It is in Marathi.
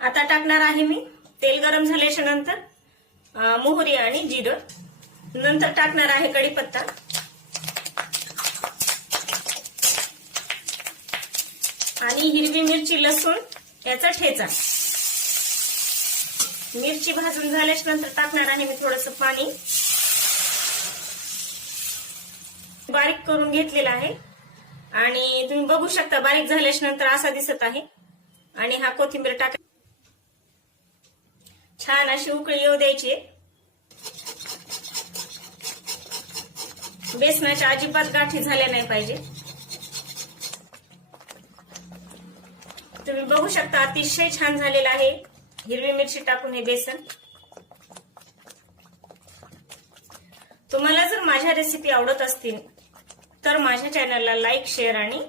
आता टाकणार आहे मी तेल गरम झाल्याच्या नंतर मोहरी आणि जिरं, नंतर टाकणार आहे कढीपत्ता आणि हिरवी मिरची, लसूण याचा ठेचा. मिरची भाजून झाल्याच्या नंतर टाकणार आहे मी थोडंसं पाणी. बारीक करून घेतलेला आहे आणि तुम्ही बघू शकता बारीक झाल्याच्या नंतर असा दिसत आहे. आणि हा कोथिंबीर टाका. छान अशी उकळी येऊ द्यायची. बेसनाच्या अजिबात गाठी झाल्या नाही पाहिजे. तुम्ही बघू शकता अतिशय छान झालेलं आहे हिरवी मिरची टाकून हे बेसन. तुम्हाला जर माझ्या रेसिपी आवडत असतील तर माझ्या चॅनलला लाईक, शेअर आणि